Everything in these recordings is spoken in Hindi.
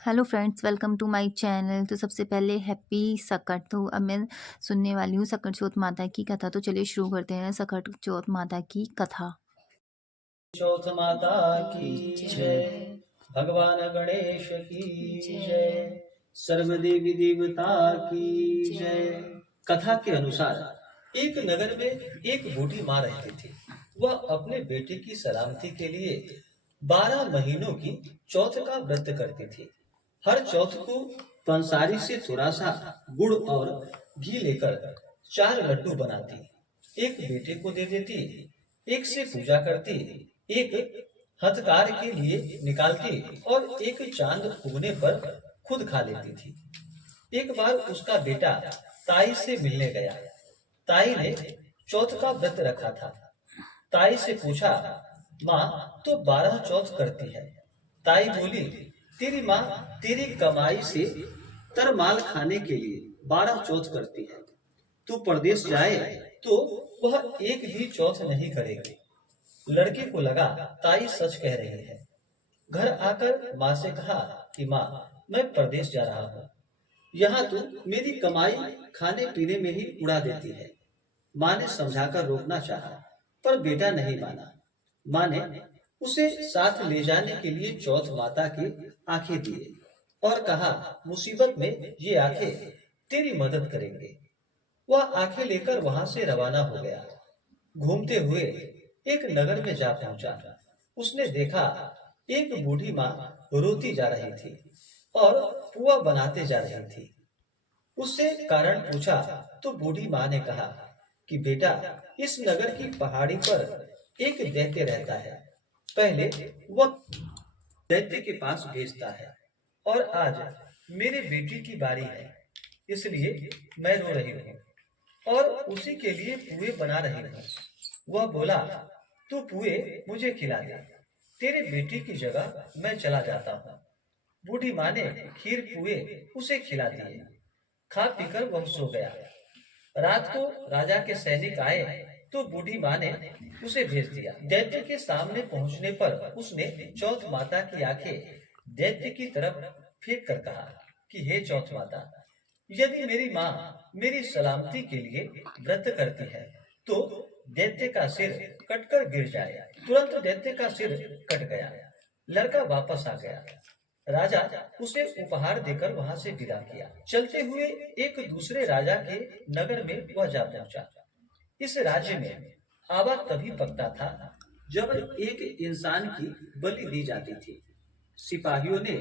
Hello friends, welcome to my channel. तो सबसे पहले हैप्पी सकट। तो अब मैं सुनने वाली हूँ सकट चौथ माता की कथा। तो चलिए शुरू करते हैं सकट चौथ माता की कथा। चौथ माता की जय। भगवान गणेश की जय। सर्व देवी देवता की जय। कथा के अनुसार एक नगर में एक बूढ़ी माँ रहती थी। वह अपने बेटे की सलामती के लिए 12 महीनों की चौथ का व्रत करती थी। हर चौथ को पंसारी से थोड़ा सा गुड़ और घी लेकर 4 लड्डू बनाती, एक बेटे को दे देती, एक से पूजा करती, एक हथकार के लिए निकालती और एक चांद उगने पर खुद खा लेती थी। एक बार उसका बेटा ताई से मिलने गया। ताई ने चौथ का व्रत रखा था। ताई से पूछा, माँ तो 12 चौथ करती है। ताई बोली, तेरी माँ तेरी कमाई से तरमाल खाने के लिए 12 चौथ करती है। तू परदेश जाए तो वह एक भी चौथ नहीं करेगी। लड़के को लगा ताई सच कह रही है। घर आकर माँ से कहा कि माँ, मैं परदेश जा रहा हूँ। यहाँ तू मेरी कमाई खाने पीने में ही उड़ा देती है। माँ ने समझाकर रोकना चाहा, पर बेटा नहीं माना। माँ ने उसे साथ ले जाने के लिए चौथ माता की आंखें दिए और कहा, मुसीबत में ये आंखें तेरी मदद करेंगे। वह आंखें लेकर वहां से रवाना हो गया। घूमते हुए एक नगर में जा पहुंचा। उसने देखा एक बूढ़ी माँ रोती जा रही थी और पुआ बनाते जा रही थी। उससे कारण पूछा तो बूढ़ी माँ ने कहा कि बेटा, इस नगर की पहाड़ी पर एक दैत्य रहता है। पहले वह दैत्य के पास भेजता है और आज मेरे बेटी की बारी है, इसलिए मैं रो रही हूँ और उसी के लिए पुए बना रही हूँ। वह बोला, तू पुए मुझे खिला दे, तेरे बेटी की जगह मैं चला जाता हूँ। बूढ़ी माँ ने खीर पुए उसे खिला दिए। खा पीकर वह सो गया। रात को राजा के सैनिक आए तो बूढ़ी माँ ने उसे भेज दिया। दैत्य के सामने पहुंचने पर उसने चौथ माता की आंखें दैत्य की तरफ फेंक कर कहा कि हे चौथ माता, यदि मेरी माँ मेरी सलामती के लिए व्रत करती है तो दैत्य का सिर कटकर गिर जाए। तुरंत दैत्य का सिर कट गया। लड़का वापस आ गया। राजा उसे उपहार देकर वहां से विदा किया। चलते हुए एक दूसरे राजा के नगर में वह जा पहुंचा। इस राज्य में आवा तभी पकता था जब एक इंसान की बलि दी जाती थी। सिपाहियों ने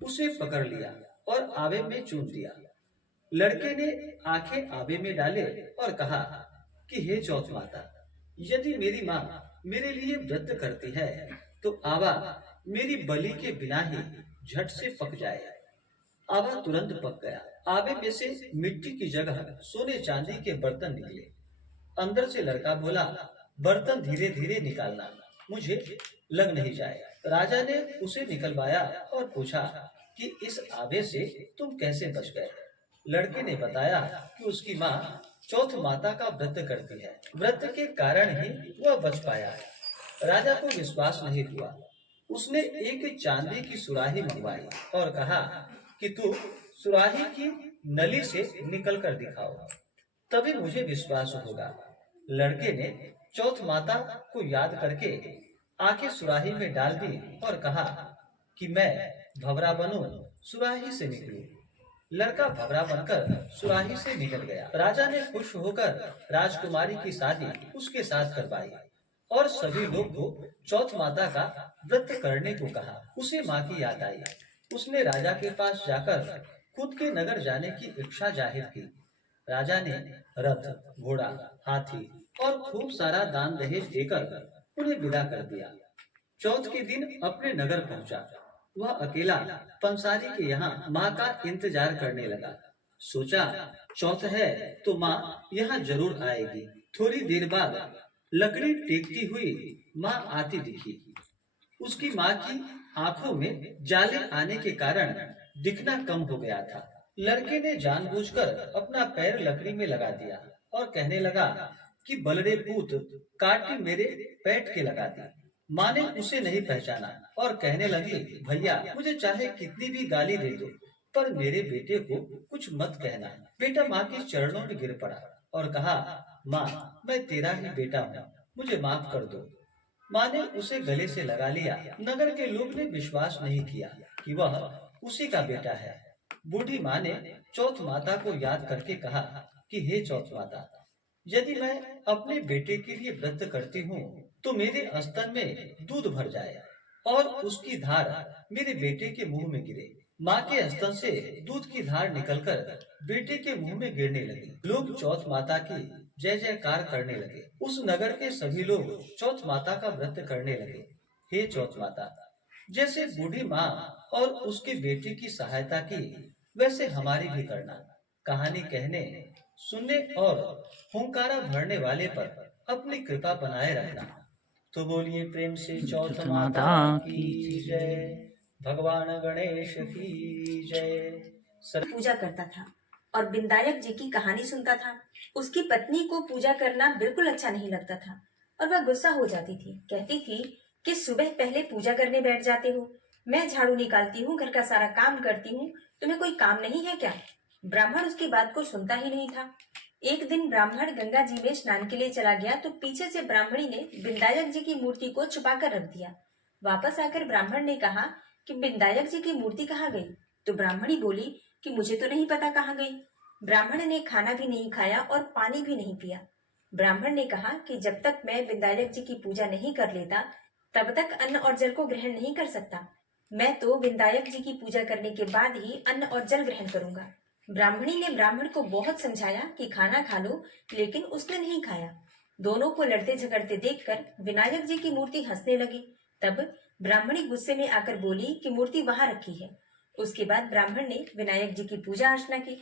उसे पकड़ लिया और आवे में चून दिया। लड़के ने आंखें आवे में डाले और कहा कि हे चौथ माता, यदि मेरी माँ मेरे लिए व्रत करती है तो आवा मेरी बलि के बिना ही झट से पक जाए। आवा तुरंत पक गया। आवे में से मिट्टी की जगह सोने चांदी के बर्तन निकले। अंदर से लड़का बोला, बर्तन धीरे धीरे निकालना, मुझे लग नहीं जाए। राजा ने उसे निकलवाया और पूछा कि इस आवे से तुम कैसे बच गए। लड़के ने बताया कि उसकी माँ चौथ माता का व्रत करती है, व्रत के कारण ही वह बच पाया है। राजा को विश्वास नहीं हुआ। उसने एक चांदी की सुराही मंगवाई और कहा कि तू सुराही की नली से निकल कर दिखाओ, तभी मुझे विश्वास होगा। लड़के ने चौथ माता को याद करके आंखें सुराही में डाल दी और कहा कि मैं भवरा बनूं, सुराही से निकलूं। लड़का भवरा बनकर सुराही से निकल गया। राजा ने खुश होकर राजकुमारी की शादी उसके साथ करवाई और सभी लोग को चौथ माता का व्रत करने को कहा। उसे माँ की याद आई। उसने राजा के पास जाकर खुद के नगर जाने की इच्छा जाहिर की। राजा ने रथ, घोड़ा, हाथी और खूब सारा दान दहेज देकर उन्हें विदा कर दिया। चौथ के दिन अपने नगर पहुंचा। वह अकेला पंसारी के यहाँ माँ का इंतजार करने लगा। सोचा, चौथ है तो माँ यहाँ जरूर आएगी। थोड़ी देर बाद लकड़ी टेकती हुई माँ आती दिखी। उसकी माँ की आंखों में जाले आने के कारण दिखना कम हो गया था। लड़के ने जानबूझकर अपना पैर लकड़ी में लगा दिया और कहने लगा कि बलड़े पूत, काटी मेरे पैट के लगा दी। माँ ने उसे नहीं पहचाना और कहने लगी, भैया मुझे चाहे कितनी भी गाली दे दो, पर मेरे बेटे को कुछ मत कहना। बेटा माँ के चरणों में गिर पड़ा और कहा, माँ मैं तेरा ही बेटा हूँ, मुझे माफ कर दो। माँ ने उसे गले से लगा लिया। नगर के लोग ने विश्वास नहीं किया कि वह उसी का बेटा है। बूढ़ी माँ ने चौथ माता को याद करके कहा कि हे चौथ माता, यदि मैं अपने बेटे के लिए व्रत करती हूँ तो मेरे स्तन में दूध भर जाए और उसकी धार मेरे बेटे के मुंह में गिरे। माँ के स्तन से दूध की धार निकलकर बेटे के मुंह में गिरने लगी। लोग चौथ माता की जय जयकार करने लगे। उस नगर के सभी लोग चौथ माता का व्रत करने लगे। हे चौथ माता, जैसे बूढ़ी माँ और उसके बेटे की सहायता की, वैसे हमारी भी करना। कहानी कहने, सुनने और हुंकारा भरने वाले पर अपनी कृपा बनाए रखना। तो बोलिए प्रेम से चौथ माता की जय। भगवान गणेश की जय। पूजा करता था और विनायक जी की कहानी सुनता था। उसकी पत्नी को पूजा करना बिल्कुल अच्छा नहीं लगता था और वह गुस्सा हो जाती थी। कहती थी कि सुबह पहले पूजा करने बैठ जाते हो, मैं झाड़ू निकालती हूँ, घर का सारा काम करती हूँ, तुम्हें कोई काम नहीं है क्या? ब्राह्मण उसकी बात को सुनता ही नहीं था। एक दिन ब्राह्मण गंगा जी में स्नान के लिए चला गया तो पीछे से ब्राह्मणी ने विनायक जी की मूर्ति को छुपा कर रख दिया। वापस आकर ब्राह्मण ने कहा कि विनायक जी की मूर्ति कहाँ गई? तो ब्राह्मणी बोली कि मुझे तो नहीं पता कहाँ गई। ब्राह्मण ने खाना भी नहीं खाया और पानी भी नहीं पिया। ब्राह्मण ने कहा कि जब तक मैं विनायक जी की पूजा नहीं कर लेता तब तक अन्न और जल को ग्रहण नहीं कर सकता। मैं तो विनायक जी की पूजा करने के बाद ही अन्न और जल ग्रहण करूंगा। ब्राह्मणी ने ब्राह्मण को बहुत समझाया कि खाना खा लो, लेकिन उसने नहीं खाया। दोनों को लड़ते झगड़ते देखकर विनायक जी की मूर्ति हंसने लगी। तब ब्राह्मणी गुस्से में आकर बोली कि मूर्ति वहां रखी है। उसके बाद ब्राह्मण ने विनायक जी की पूजा अर्चना की।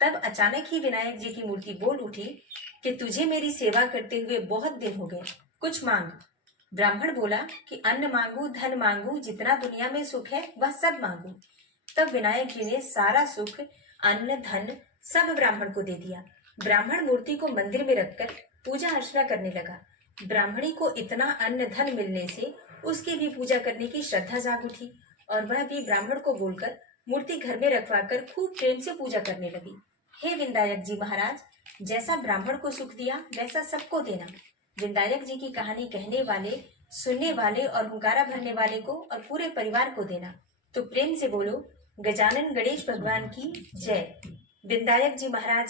तब अचानक ही विनायक जी की मूर्ति बोल उठी कि तुझे मेरी सेवा करते हुए बहुत दिन हो गए, कुछ मांग। ब्राह्मण बोला कि अन्न मांगू, धन मांगू, जितना दुनिया में सुख है वह सब मांगू। तब विनायक जी ने सारा सुख, अन्न, धन सब ब्राह्मण को दे दिया। ब्राह्मण मूर्ति को मंदिर में रखकर पूजा अर्चना करने लगा। ब्राह्मणी को इतना अन्न धन मिलने से उसकी भी पूजा करने की श्रद्धा जाग उठी और वह भी ब्राह्मण को बोलकर मूर्ति घर में रखवाकर खूब प्रेम से पूजा करने लगी। हे विनायक जी महाराज, जैसा ब्राह्मण को सुख दिया वैसा सबको देना। विनायक जी की कहानी कहने वाले, सुनने वाले और हुंकारा भरने वाले को और पूरे परिवार को देना। तो प्रेम से बोलो, गजानन गणेश भगवान की जय। विनायक जी महाराज